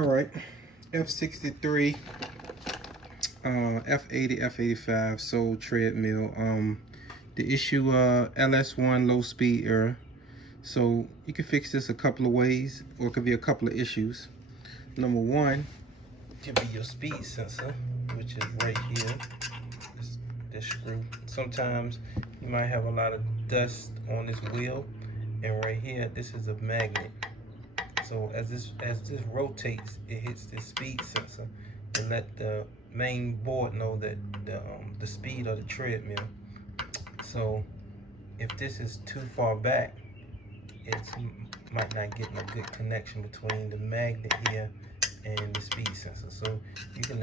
All right, F63, F80, F85 sold treadmill. The issue LS1 low speed error. So you can fix this a couple of ways, or it could be a couple of issues. Number one could be your speed sensor, which is right here. This screw. Sometimes you might have a lot of dust on this wheel, and right here, this is a magnet. So as this rotates, it hits this speed sensor to let the main board know that the speed of the treadmill. So if this is too far back, it might not get a good connection between the magnet here and the speed sensor. So you can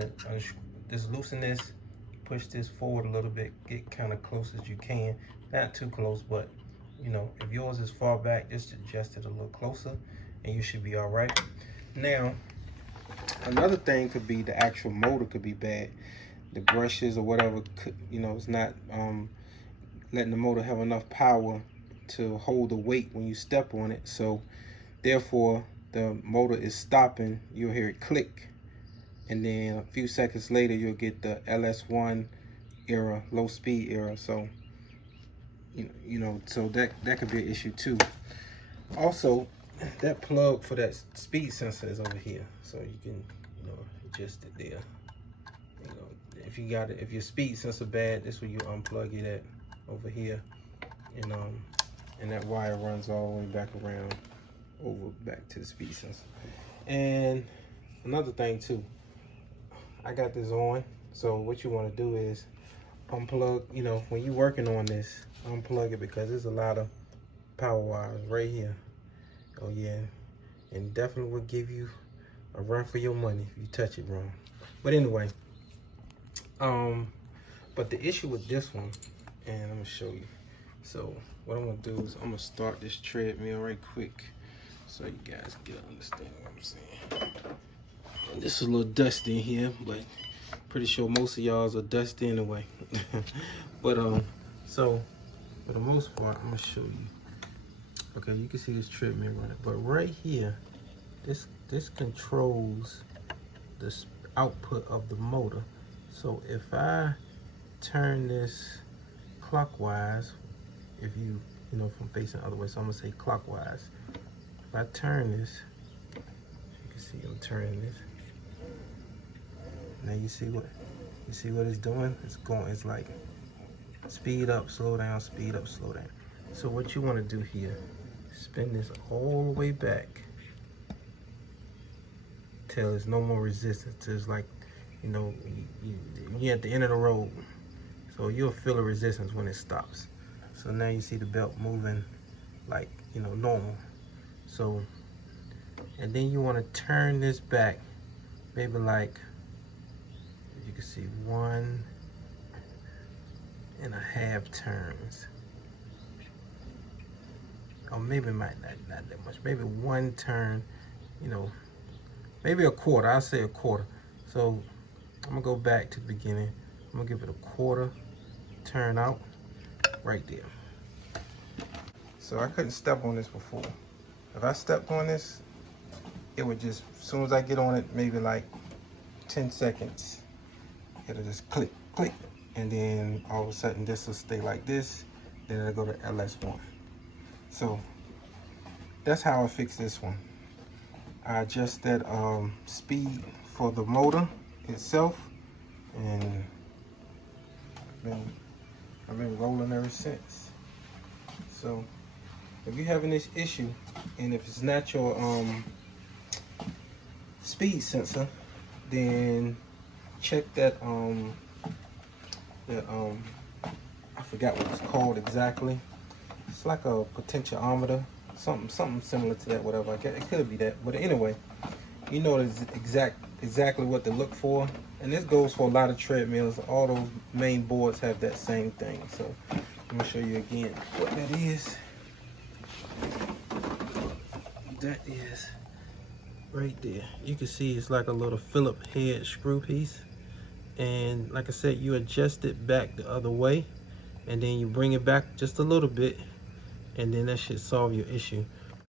just loosen this, push this forward a little bit, get kind of close as you can. Not too close, but you know, if yours is far back, just adjust it a little closer and you should be all right. Now, another thing could be the actual motor could be bad. The brushes or whatever, you know, it's not letting the motor have enough power to hold the weight when you step on it. So therefore, the motor is stopping. You'll hear it click, and then a few seconds later, you'll get the LS1 error, low speed error. So you know, so that could be an issue too. Also, that plug for that speed sensor is over here, so you can, you know, adjust it there. You know, if you got it, if your speed sensor bad, this is where you unplug it at, over here, and that wire runs all the way back around, over back to the speed sensor. And another thing too, I got this on, so what you want to do is unplug. You know, when you're working on this, unplug it, because there's a lot of power wires right here. Oh yeah, and definitely will give you a run for your money if you touch it wrong. But anyway, but the issue with this one, and I'm gonna show you. So what I'm gonna do is I'm gonna start this treadmill right quick, so you guys get understand what I'm saying. And this is a little dusty in here, but pretty sure most of y'all's are dusty anyway. But so for the most part, I'm gonna show you. Okay, you can see this treadmill running, but right here, this controls the output of the motor. So if I turn this clockwise, if you know, if I'm facing the other way, so I'm gonna say clockwise. If I turn this, you can see I'm turning this. Now you see what it's doing? It's going, it's like speed up, slow down, speed up, slow down. So what you want to do here, spin this all the way back till there's no more resistance. It's like, you know, you're at the end of the road, so you'll feel a resistance when it stops. So now you see the belt moving like, you know, normal. So, and then you want to turn this back, maybe like, you can see 1.5 turns. Or maybe not that much, maybe 1 turn, you know, maybe a quarter. I'll say a quarter. So I'm gonna go back to the beginning. I'm gonna give it a quarter turn out right there. So I couldn't step on this before. If I stepped on this, it would just, as soon as I get on it, maybe like 10 seconds, it'll just click, click, and then all of a sudden this will stay like this, then it'll go to LS1. So that's how I fix this one. I adjust that speed for the motor itself, and I've been rolling ever since. So if you're having this issue, and if it's not your speed sensor, then check that I forgot what it's called exactly. It's like a potentiometer, something similar to that, whatever. It could be that, but anyway, you know exactly what to look for. And this goes for a lot of treadmills. All those main boards have that same thing. So I'm gonna show you again what that is. That is right there. You can see it's like a little Phillips head screw piece. And like I said, you adjust it back the other way, and then you bring it back just a little bit, and then that should solve your issue.